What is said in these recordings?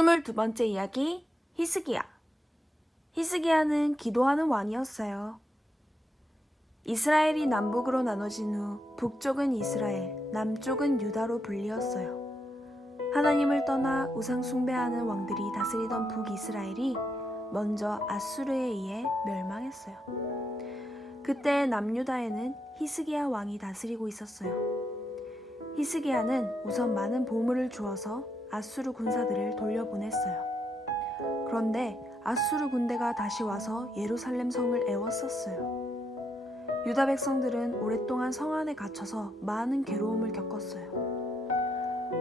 22번째 이야기, 히스기야. 히스기야는 기도하는 왕이었어요. 이스라엘이 남북으로 나눠진 후 북쪽은 이스라엘, 남쪽은 유다로 분리었어요. 하나님을 떠나 우상 숭배하는 왕들이 다스리던 북이스라엘이 먼저 아수르에 의해 멸망했어요. 그때 남유다에는 히스기야 왕이 다스리고 있었어요. 히스기야는 우선 많은 보물을 주어서 아수르 군사들을 돌려보냈어요. 그런데 아수르 군대가 다시 와서 예루살렘 성을 애웠었어요. 유다 백성들은 오랫동안 성 안에 갇혀서 많은 괴로움을 겪었어요.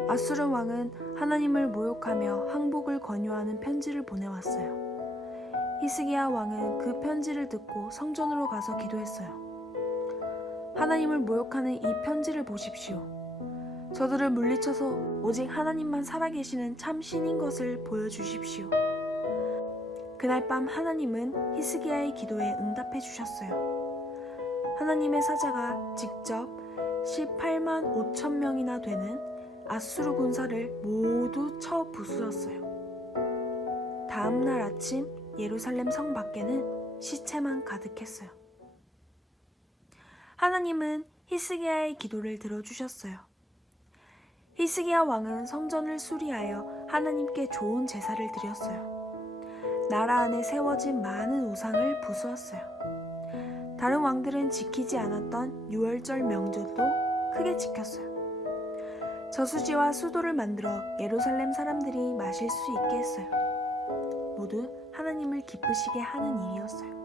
아수르 왕은 하나님을 모욕하며 항복을 권유하는 편지를 보내왔어요. 히스기야 왕은 그 편지를 듣고 성전으로 가서 기도했어요. 하나님을 모욕하는 이 편지를 보십시오. 저들을 물리쳐서 오직 하나님만 살아계시는 참 신인 것을 보여주십시오. 그날 밤 하나님은 히스기야의 기도에 응답해 주셨어요. 하나님의 사자가 직접 18만 5천 명이나 되는 아수르 군사를 모두 쳐 부수었어요. 다음 날 아침 예루살렘 성 밖에는 시체만 가득했어요. 하나님은 히스기야의 기도를 들어주셨어요. 히스기야 왕은 성전을 수리하여 하나님께 좋은 제사를 드렸어요. 나라 안에 세워진 많은 우상을 부수었어요. 다른 왕들은 지키지 않았던 유월절 명절도 크게 지켰어요. 저수지와 수도를 만들어 예루살렘 사람들이 마실 수 있게 했어요. 모두 하나님을 기쁘시게 하는 일이었어요.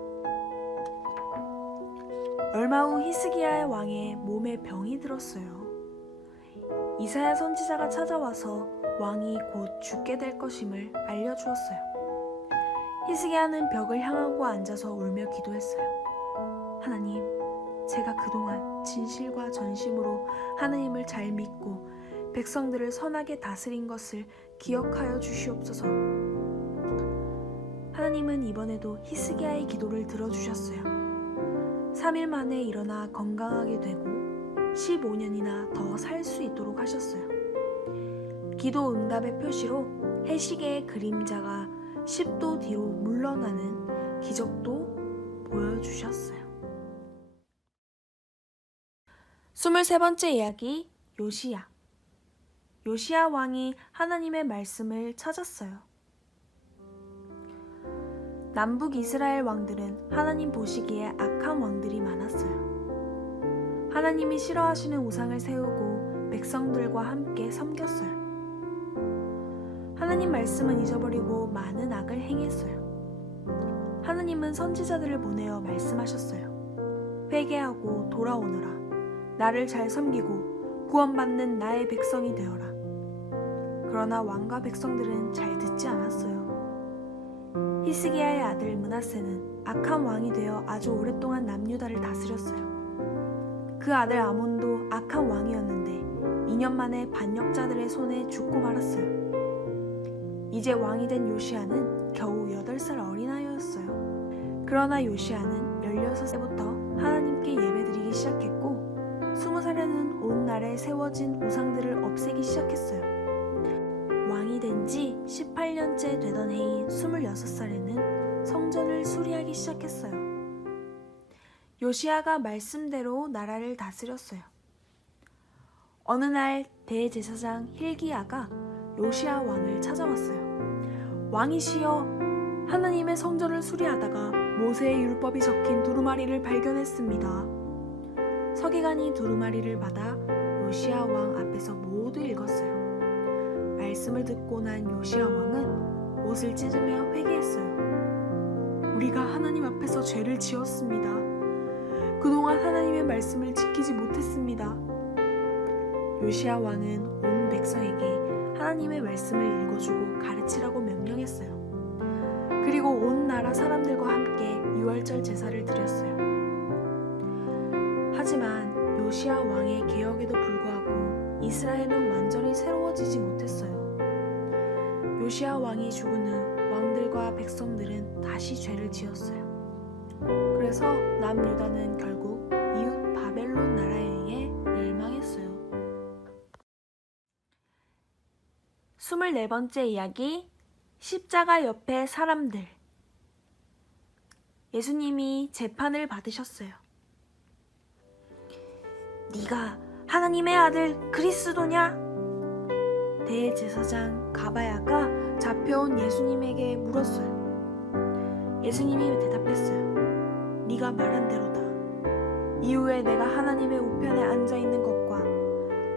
얼마 후 히스기야 왕의 몸에 병이 들었어요. 이사야 선지자가 찾아와서 왕이 곧 죽게 될 것임을 알려주었어요. 히스기야는 벽을 향하고 앉아서 울며 기도했어요. 하나님, 제가 그동안 진실과 전심으로 하나님을 잘 믿고 백성들을 선하게 다스린 것을 기억하여 주시옵소서. 하나님은 이번에도 히스기야의 기도를 들어주셨어요. 3일 만에 일어나 건강하게 되고 15년이나 더 살 수 있도록 하셨어요. 기도 응답의 표시로 해시계의 그림자가 10도 뒤로 물러나는 기적도 보여주셨어요. 23번째 이야기, 요시야. 요시야 왕이 하나님의 말씀을 찾았어요. 남북 이스라엘 왕들은 하나님 보시기에 악한 왕들이 많았어요. 하나님이 싫어하시는 우상을 세우고 백성들과 함께 섬겼어요. 하나님 말씀은 잊어버리고 많은 악을 행했어요. 하나님은 선지자들을 보내어 말씀하셨어요. 회개하고 돌아오너라. 나를 잘 섬기고 구원받는 나의 백성이 되어라. 그러나 왕과 백성들은 잘 듣지 않았어요. 히스기야의 아들 므낫세는 악한 왕이 되어 아주 오랫동안 남유다를 다스렸어요. 그 아들 아몬도 악한 왕이었는데 2년 만에 반역자들의 손에 죽고 말았어요. 이제 왕이 된 요시야는 겨우 8살 어린아이였어요. 그러나 요시야는 16세부터 하나님께 예배드리기 시작했고 20살에는 온 나라에 세워진 우상들을 없애기 시작했어요. 왕이 된 지 18년째 되던 해인 26살에는 성전을 수리하기 시작했어요. 요시야가 말씀대로 나라를 다스렸어요. 어느 날 대제사장 힐기야가 요시야 왕을 찾아왔어요. 왕이시여, 하나님의 성전을 수리하다가 모세의 율법이 적힌 두루마리를 발견했습니다. 서기관이 두루마리를 받아 요시야 왕 앞에서 모두 읽었어요. 말씀을 듣고 난 요시야 왕은 옷을 찢으며 회개했어요. 우리가 하나님 앞에서 죄를 지었습니다. 그동안 하나님의 말씀을 지키지 못했습니다. 요시야 왕은 온 백성에게 하나님의 말씀을 읽어주고 가르치라고 명령했어요. 그리고 온 나라 사람들과 함께 유월절 제사를 드렸어요. 하지만 요시야 왕의 개혁에도 불구하고 이스라엘은 완전히 새로워지지 못했어요. 요시야 왕이 죽은 후 왕들과 백성들은 다시 죄를 지었어요. 그래서 남유다는 결국 이웃 바벨론 나라에 의해 멸망했어요. 24번째 이야기, 십자가 옆에 사람들. 예수님이 재판을 받으셨어요. 네가 하나님의 아들 그리스도냐? 대제사장 가바야가 잡혀온 예수님에게 물었어요. 예수님이 대답했어요. 네가 말한 대로다. 이후에 내가 하나님의 우편에 앉아있는 것과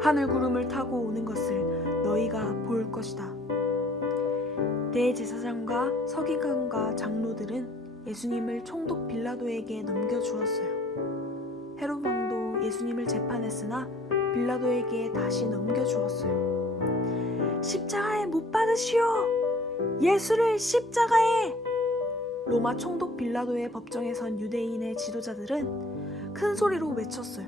하늘 구름을 타고 오는 것을 너희가 볼 것이다. 대제사장과 서기관과 장로들은 예수님을 총독 빌라도에게 넘겨주었어요. 헤롯 왕도 예수님을 재판했으나 빌라도에게 다시 넘겨주었어요. 십자가에 못 박으시오! 예수를 십자가에! 로마 총독 빌라도의 법정에 선 유대인의 지도자들은 큰 소리로 외쳤어요.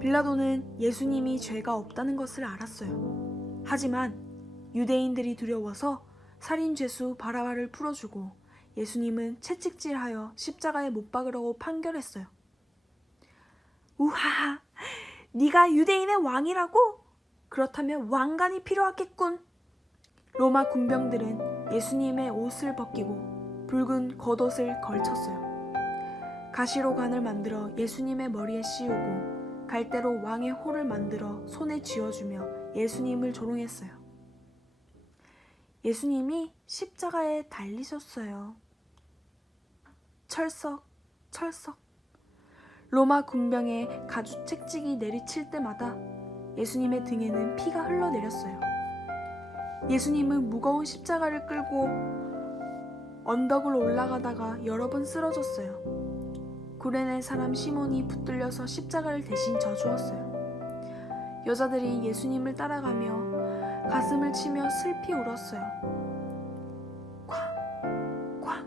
빌라도는 예수님이 죄가 없다는 것을 알았어요. 하지만 유대인들이 두려워서 살인 죄수 바라바를 풀어주고 예수님은 채찍질하여 십자가에 못 박으라고 판결했어요. 우하하, 네가 유대인의 왕이라고? 그렇다면 왕관이 필요하겠군. 로마 군병들은 예수님의 옷을 벗기고 붉은 겉옷을 걸쳤어요. 가시로 관을 만들어 예수님의 머리에 씌우고 갈대로 왕의 호를 만들어 손에 쥐어주며 예수님을 조롱했어요. 예수님이 십자가에 달리셨어요. 철썩, 철썩. 로마 군병의 가죽 채찍이 내리칠 때마다 예수님의 등에는 피가 흘러내렸어요. 예수님은 무거운 십자가를 끌고 언덕을 올라가다가 여러 번 쓰러졌어요. 구레네 사람 시몬이 붙들려서 십자가를 대신 져주었어요. 여자들이 예수님을 따라가며 가슴을 치며 슬피 울었어요. 쾅, 쾅,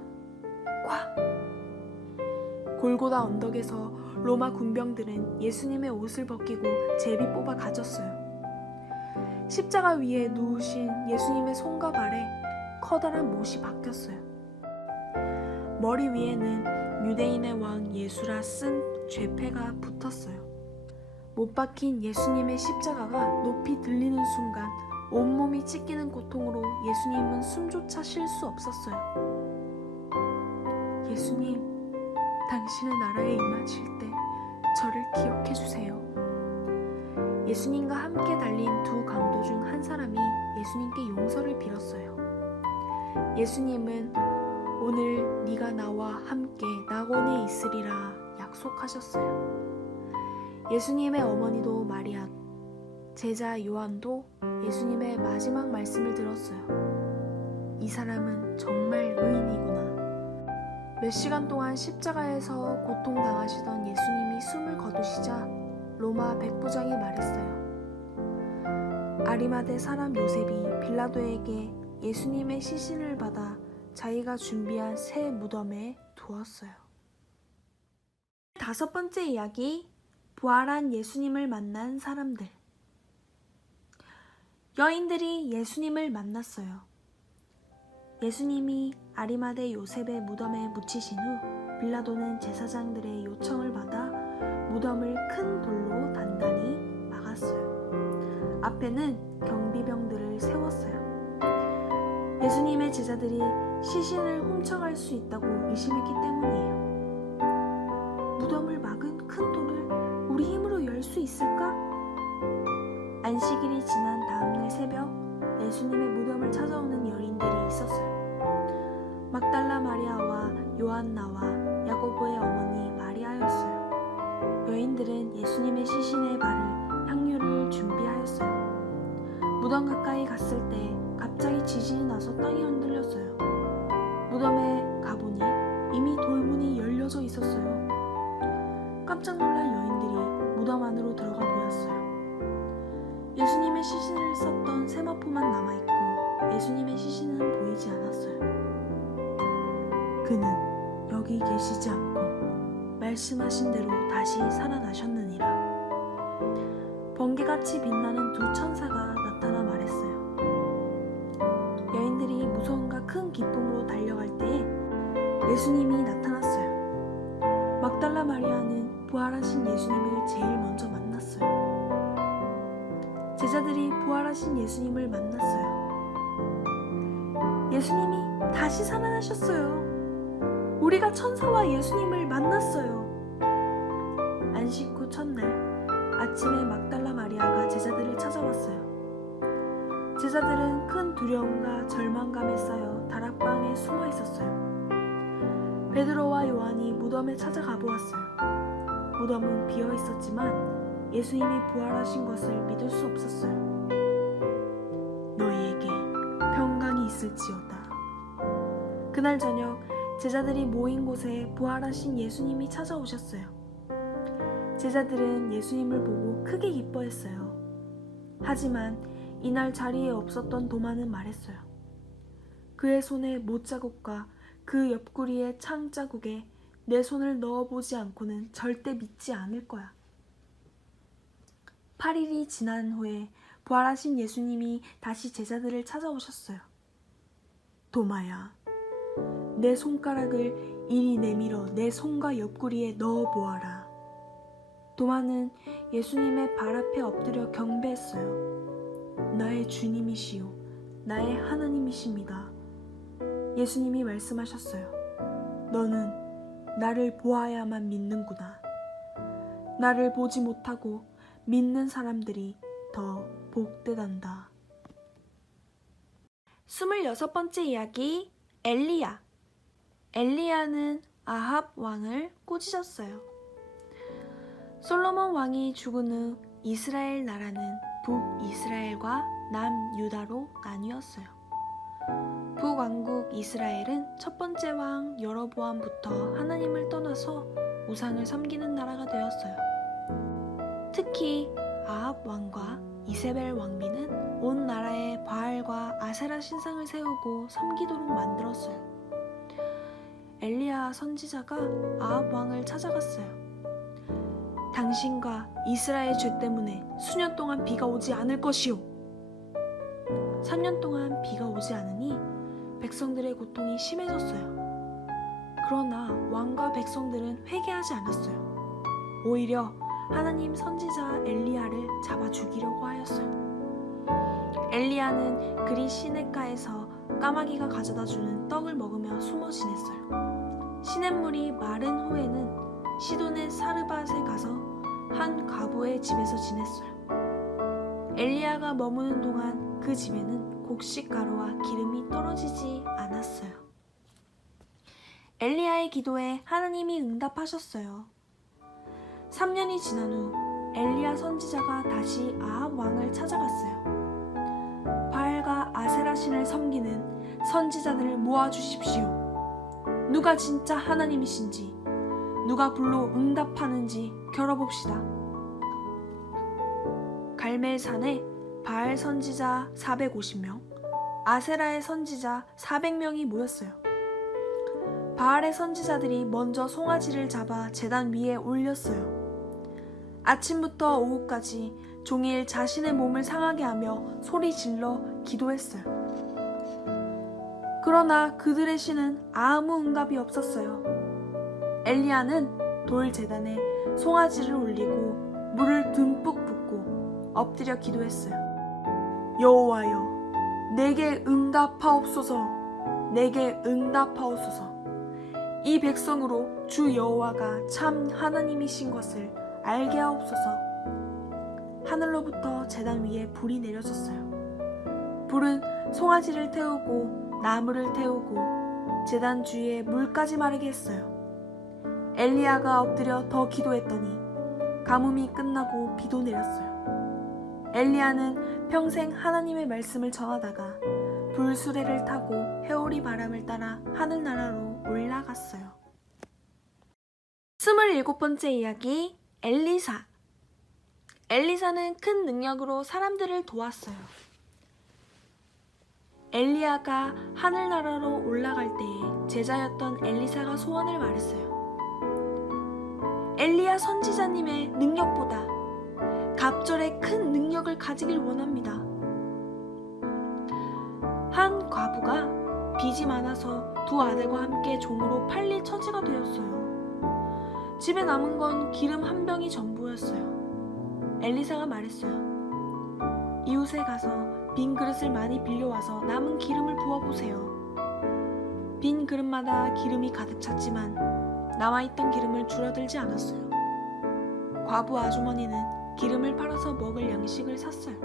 쾅. 골고다 언덕에서 로마 군병들은 예수님의 옷을 벗기고 제비 뽑아 가졌어요. 십자가 위에 누우신 예수님의 손과 발에 커다란 못이 박혔어요. 머리 위에는 유대인의 왕 예수라 쓴 죄패가 붙었어요. 못 박힌 예수님의 십자가가 높이 들리는 순간 온몸이 찢기는 고통으로 예수님은 숨조차 쉴 수 없었어요. 예수님, 당신의 나라에 임하실 때 저를 기억해 주세요. 예수님과 함께 달린 두 강도 중 한 사람이 예수님께 용서를 빌었어요. 예수님은 오늘 네가 나와 함께 낙원에 있으리라 약속하셨어요. 예수님의 어머니도 마리아, 제자 요한도 예수님의 마지막 말씀을 들었어요. 이 사람은 정말 의인이구나. 몇 시간 동안 십자가에서 고통당하시던 예수님이 숨을 거두시자 로마 백부장이 말했어요. 아리마대 사람 요셉이 빌라도에게 예수님의 시신을 받아 자기가 준비한 새 무덤에 두었어요. 다섯 번째 이야기, 부활한 예수님을 만난 사람들. 여인들이 예수님을 만났어요. 예수님이 아리마대 요셉의 무덤에 묻히신 후 빌라도는 제사장들의 요청을 받아 무덤을 큰 돌로 단단히 막았어요. 앞에는 경비병들을 세웠어요. 예수님의 제자들이 시신을 훔쳐갈 수 있다고 의심했기 때문이에요. 무덤을 막은 큰 돌을 우리 힘으로 열 수 있을까? 안식일이 지난 다음날 새벽 예수님의 무덤을 찾아오는 여인들이 있었어요. 막달라 마리아와 요한나와 야고보의 어머니 마리아였어요. 여인들은 예수님의 시신에 바를 향유를 준비하였어요. 무덤 가까이 갔을 때 갑자기 지진이 나서 땅이 흔들렸어요. 무덤에 가보니 이미 돌문이 열려져 있었어요. 깜짝 놀란 여인들이 무덤 안으로 들어가 보였어요. 예수님의 시신을 썼던 세마포만 남아있고 예수님의 시신은 보이지 않았어요. 그는 여기 계시지 않고 말씀하신 대로 다시 살아나셨느니라. 번개같이 빛나는 두 천사가 나타나 말했어요. 여인들이 무서움과 큰 기쁨으로 달려갈 때에 예수님이 나타났어요. 막달라 마리아는 부활하신 예수님을 제일 먼저 만났어요. 제자들이 부활하신 예수님을 만났어요. 예수님이 다시 살아나셨어요. 우리가 천사와 예수님을 만났어요. 안식 후 첫날 아침에 막달라 마리아가 제자들을 찾아왔어요. 제자들은 큰 두려움과 절망감에 쌓여 다락방에 숨어 있었어요. 베드로와 요한이 무덤에 찾아가 보았어요. 무덤은 비어 있었지만 예수님이 부활하신 것을 믿을 수 없었어요. 너희에게 평강이 있을지어다. 그날 저녁 제자들이 모인 곳에 부활하신 예수님이 찾아오셨어요. 제자들은 예수님을 보고 크게 기뻐했어요. 하지만 이날 자리에 없었던 도마는 말했어요. 그의 손에 못자국과 그 옆구리의 창자국에 내 손을 넣어보지 않고는 절대 믿지 않을 거야. 8일이 지난 후에 부활하신 예수님이 다시 제자들을 찾아오셨어요. 도마야, 내 손가락을 이리 내밀어 내 손과 옆구리에 넣어보아라. 도마는 예수님의 발 앞에 엎드려 경배했어요. 나의 주님이시요 나의 하나님이십니다. 예수님이 말씀하셨어요. 너는 나를 보아야만 믿는구나. 나를 보지 못하고 믿는 사람들이 더 복되단다. 26번째 이야기, 엘리야. 엘리야는 아합 왕을 꾸짖었어요. 솔로몬 왕이 죽은 후 이스라엘 나라는 북이스라엘과 남유다로 나뉘었어요. 북왕국 이스라엘은 첫 번째 왕 여로보암부터 하나님을 떠나서 우상을 섬기는 나라가 되었어요. 특히 아합 왕과 이세벨 왕비는 온 나라에 바알과 아세라 신상을 세우고 섬기도록 만들었어요. 엘리야 선지자가 아합 왕을 찾아갔어요. 당신과 이스라엘 죄 때문에 수년 동안 비가 오지 않을 것이요. 3년 동안 비가 오지 않으니 백성들의 고통이 심해졌어요. 그러나 왕과 백성들은 회개하지 않았어요. 오히려 하나님 선지자 엘리야를 잡아 죽이려고 하였어요. 엘리야는 그리 시냇가에서 까마귀가 가져다주는 떡을 먹으며 숨어 지냈어요. 시냇물이 마른 후에는 시돈의 사르밧에 가서 한 과부의 집에서 지냈어요. 엘리야가 머무는 동안 그 집에는 곡식가루와 기름이 떨어지지 않았어요. 엘리야의 기도에 하나님이 응답하셨어요. 3년이 지난 후 엘리야 선지자가 다시 아합 왕을 찾아갔어요. 바알과 아세라 신을 섬기는 선지자들을 모아주십시오. 누가 진짜 하나님이신지, 누가 불로 응답하는지 겨뤄봅시다. 갈멜산에 바알 선지자 450명, 아세라의 선지자 400명이 모였어요. 바알의 선지자들이 먼저 송아지를 잡아 제단 위에 올렸어요. 아침부터 오후까지 종일 자신의 몸을 상하게 하며 소리 질러 기도했어요. 그러나 그들의 신은 아무 응답이 없었어요. 엘리야는 돌 제단에 송아지를 올리고 물을 듬뿍 붓고 엎드려 기도했어요. 여호와여, 내게 응답하옵소서. 내게 응답하옵소서. 이 백성으로 주 여호와가 참 하나님이신 것을 알게 하옵소서. 하늘로부터 제단 위에 불이 내려졌어요. 불은 송아지를 태우고 나무를 태우고 제단 주위에 물까지 마르게 했어요. 엘리야가 엎드려 더 기도했더니 가뭄이 끝나고 비도 내렸어요. 엘리야는 평생 하나님의 말씀을 전하다가 불수레를 타고 회오리 바람을 따라 하늘나라로 올라갔어요. 27번째 이야기, 엘리사. 엘리사는 큰 능력으로 사람들을 도왔어요. 엘리야가 하늘나라로 올라갈 때에 제자였던 엘리사가 소원을 말했어요. 엘리야 선지자님의 능력보다 갑절의 큰 능력을 가지길 원합니다. 한 과부가 빚이 많아서 두 아들과 함께 종으로 팔릴 처지가 되었어요. 집에 남은 건 기름 한 병이 전부였어요. 엘리사가 말했어요. 이웃에 가서 빈 그릇을 많이 빌려와서 남은 기름을 부어보세요. 그릇마다 기름이 가득 찼지만 남아있던 기름을 줄어들지 않았어요. 과부 아주머니는 기름을 팔아서 먹을 양식을 샀어요.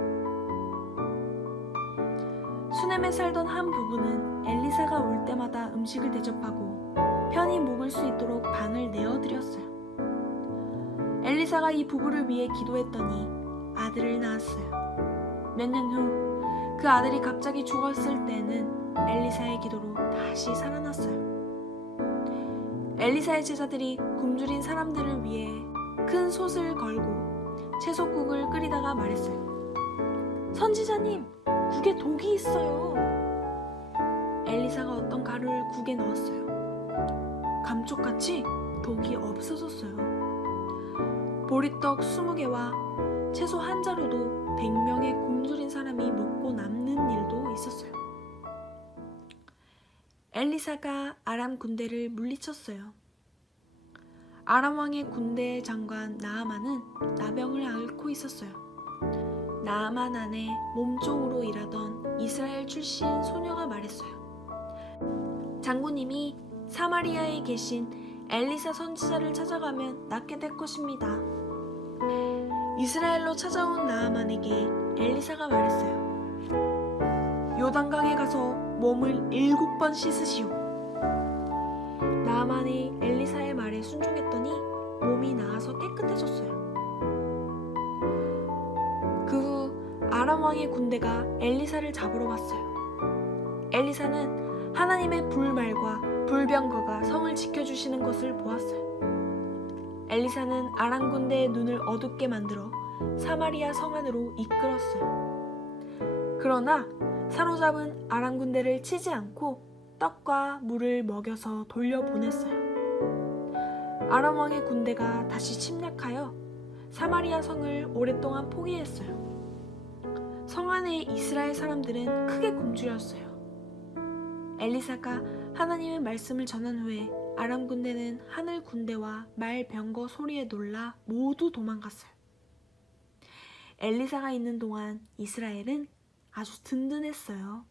수넴에 살던 한 부부는 엘리사가 올 때마다 음식을 대접하고 편히 묵을 수 있도록 방을 내어드렸어요. 엘리사가 이 부부를 위해 기도했더니 아들을 낳았어요. 몇 년 후 그 아들이 갑자기 죽었을 때는 엘리사의 기도로 다시 살아났어요. 엘리사의 제자들이 굶주린 사람들을 위해 큰 솥을 걸고 채소국을 끓이다가 말했어요. 선지자님, 국에 독이 있어요. 엘리사가 어떤 가루를 국에 넣었어요. 감쪽같이 독이 없어졌어요. 보리떡 20개와 채소 한 자루도 100명의 굶주린 사람이 먹고 남는 일도 있었어요. 엘리사가 아람 군대를 물리쳤어요. 아람 왕의 군대 장관 나아만은 나병을 앓고 있었어요. 나아만 안에 몸종으로 일하던 이스라엘 출신 소녀가 말했어요. 장군님이 사마리아에 계신 엘리사 선지자를 찾아가면 낫게 될 것입니다. 이스라엘로 찾아온 나아만에게 엘리사가 말했어요. 요단강에 가서 몸을 7번 씻으시오. 나아만이 엘리사의 말에 순종했더니 몸이 나아서 깨끗해졌어요. 그 후 아람 왕의 군대가 엘리사를 잡으러 왔어요. 엘리사는 하나님의 불말과 불병거가 성을 지켜주시는 것을 보았어요. 엘리사는 아람 군대의 눈을 어둡게 만들어 사마리아 성 안으로 이끌었어요. 그러나 사로잡은 아람 군대를 치지 않고 떡과 물을 먹여서 돌려보냈어요. 아람 왕의 군대가 다시 침략하여 사마리아 성을 오랫동안 포기했어요. 성 안의 이스라엘 사람들은 크게 굶주렸어요. 엘리사가 하나님의 말씀을 전한 후에 아람 군대는 하늘 군대와 말 병거 소리에 놀라 모두 도망갔어요. 엘리사가 있는 동안 이스라엘은 아주 든든했어요.